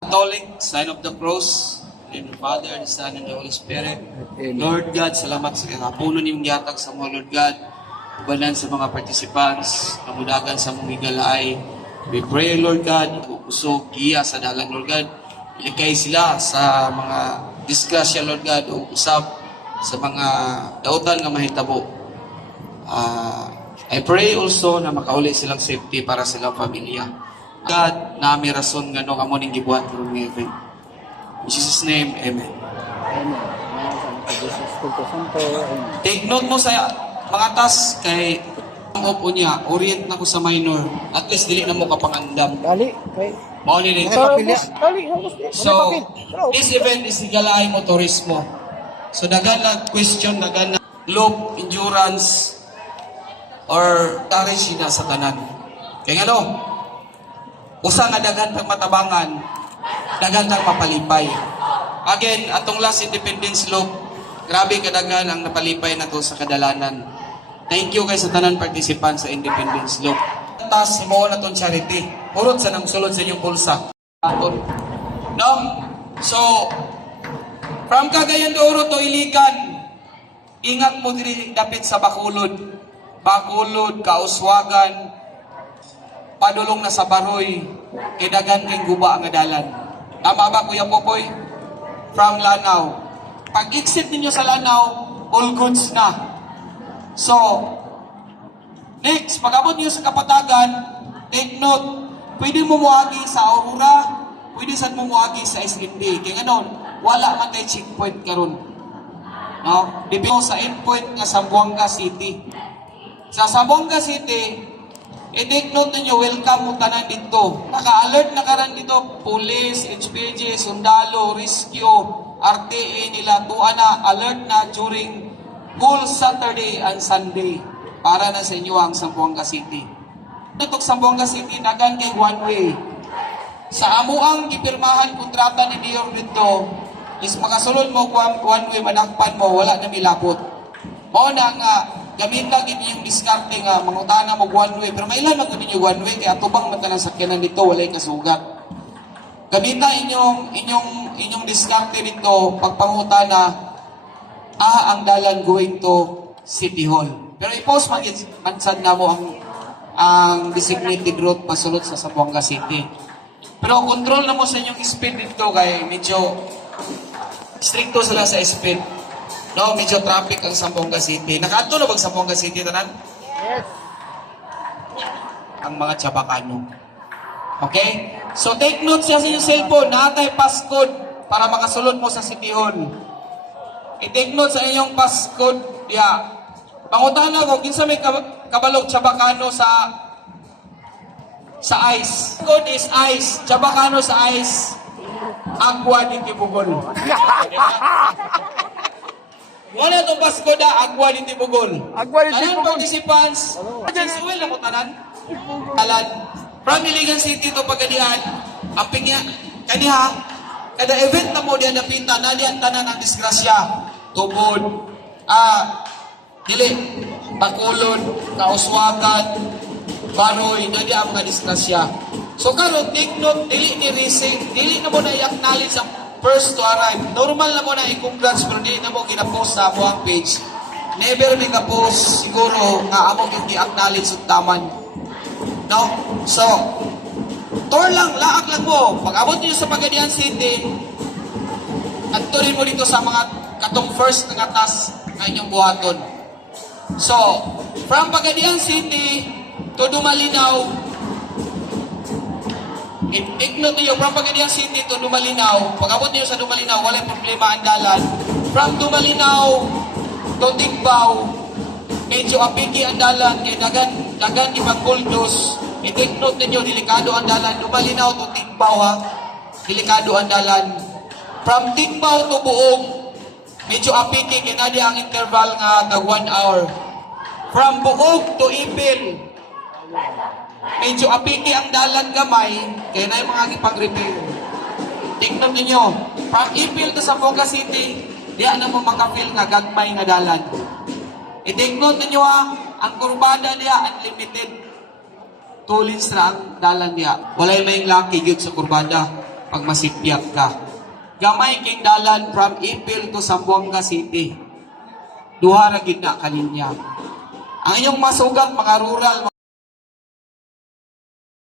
Catholic, sign of the cross, in the Father, the Son, and the Holy Spirit. Amen. Lord God, salamat sa kapuno niyong yatag sa mga Lord God. Ubanan sa mga participants, kamudagan sa mga galay. We pray, Lord God, usog, giya sa dalang, Lord God. Ilikay sila sa mga disgrasya, Lord God, o usap sa mga dautan nga mahitabo. I pray also na makauli silang safety para silang pamilya. God, na may rason nga no kamo ning gibuhat from heaven. In Jesus' name, Amen. Amen. Jesus Espiritu Santo. Amen. Take note mo sa mga task kay ang opo niya, orient na ko sa minor. At least dili na mo kapangandam. Dali. Kay. Mao ni rin. Dali. So, this event is Igalaay Motorismo. So, dagan na question, dagan na loop, endurance, or courage na sa tanan. Kaya nga no, usa nga dagan tang matabangan, dagan tang mapalipay. Again, atong last Independence Loop, grabe kadagan ang napalipay na to sa kadalanan. Thank you kay sa tanan participant sa Independence Loop. Tas mo na tong charity. Murot sa nang sulod sa inyong pulsa. No? So, from Cagayan de Oro to Iligan, ingat mo diri dapit sa Bacolod. Bacolod, Kauswagan, padulong na sa Baroy, kay dagan kay guba ang adalan. Tama ba, Kuya Popoy? From Lanao. Pag-exit ninyo sa Lanao, all goods na. So, next, pag-abot niyo sa Kapatagan, take note, pwede mo muagi sa Aurora, pwede sad mo muagi sa SND. Kaya ganon, wala man tayo checkpoint karon. No? Dito sa endpoint nga Zamboanga City. Sa Zamboanga City, i-take note ninyo, welcome mo tanan dito. Naka-alert na karan dito, police, HPG, sundalo, rescue, RTA nila, tuwa na, alert na during whole Saturday and Sunday para na sa inyo ang Zamboanga City. Itong Zamboanga City, dagan kay one way. Sa amuang gipirmahan kontrata ni Mayor dito, is makasulod mo one way, manakpan mo, wala na milapot. Mao na nga, gamit lang yung diskarte nga, mangutana mo one way, pero mailan lang ninyo one way, kaya tubang man ka ng sakyanan dito, walay kasugat. Gamit na inyong diskarte dito, pagpangutana, ang dalan going to City Hall. Pero i-post mansad na mo ang designated route pasulot sa Zamboanga City. Pero control na mo sa inyong speed dito kay medyo stricto sila sa speed. No, medyo traffic ang Zamboanga City. Nakaadto na ba Zamboanga City tanan? Yes. Ang mga Chabacano. Okay? So take note siya sa inyong cellphone, natay passcode para makasulod mo sa City Hall. I-take note sa inyong passcode diya. Pangutana ko, kinsa may kabalog Chabacano sa ice. Code is ice. Chabacano sa ice. Agua di Tibugol. Wala itong Pasko da, Agua di Tibugol. Agua di Tanan Tibugol. participants, Jisuel ako tanan. Talan. From Iligan City to Pagadian, ang pingya, kaniha, kada event na mo diyan napita, na diyan tanan ang disgrasya. Tubod, dili, Bacolod, Kauswagan, Baroy, na diyan ang mga disgrasya. So karon take note, dili ni receive, dili na mo na i-acknowledge ang first to arrive. Normal na mo na i-congrats, pero di na mo gina-post sa buong page. Never may ka-post siguro nga amo yung i-acknowledge yung taman. No? So, tour lang, laak lang mo. Pag abot nyo sa Pagadian City, at turin mo dito sa mga katong first na task na inyong buhaton. So, from Pagadian City to Dumalinaw, i-note niyo, from Pagadian City to Dumalinaw, pag abot niyo sa Dumalinaw, walang problema ang dalan. From Dumalinaw to Tigbaw, medyo apiki ang dalan, kay dagan ipag-bulldoze. I-take note ninyo, delikado ang dalan. Dumalinaw to Tigbaw, ha? Delikado ang dalan. From Tigbaw to Buog, medyo apiki, kay nadi ang interval nga tag 1 hour. From Buog to Ipil, medyo apiki ang dalan gamay, kaya na yung mga ipag-repair. Take note ninyo, from Ipil to Zamboanga City, diyan na mo makapil nga gagmay nga dalan. I-take note ninyo ang kurbada niya, unlimited. 2 lanes na ang dalan niya. Walay may lucky gyud sa kurbada. pag masipyat ka. Gamay king dalan from Ipil to Zamboanga City. Duha ra gid na kalinya. Ang inyong masugat mga rural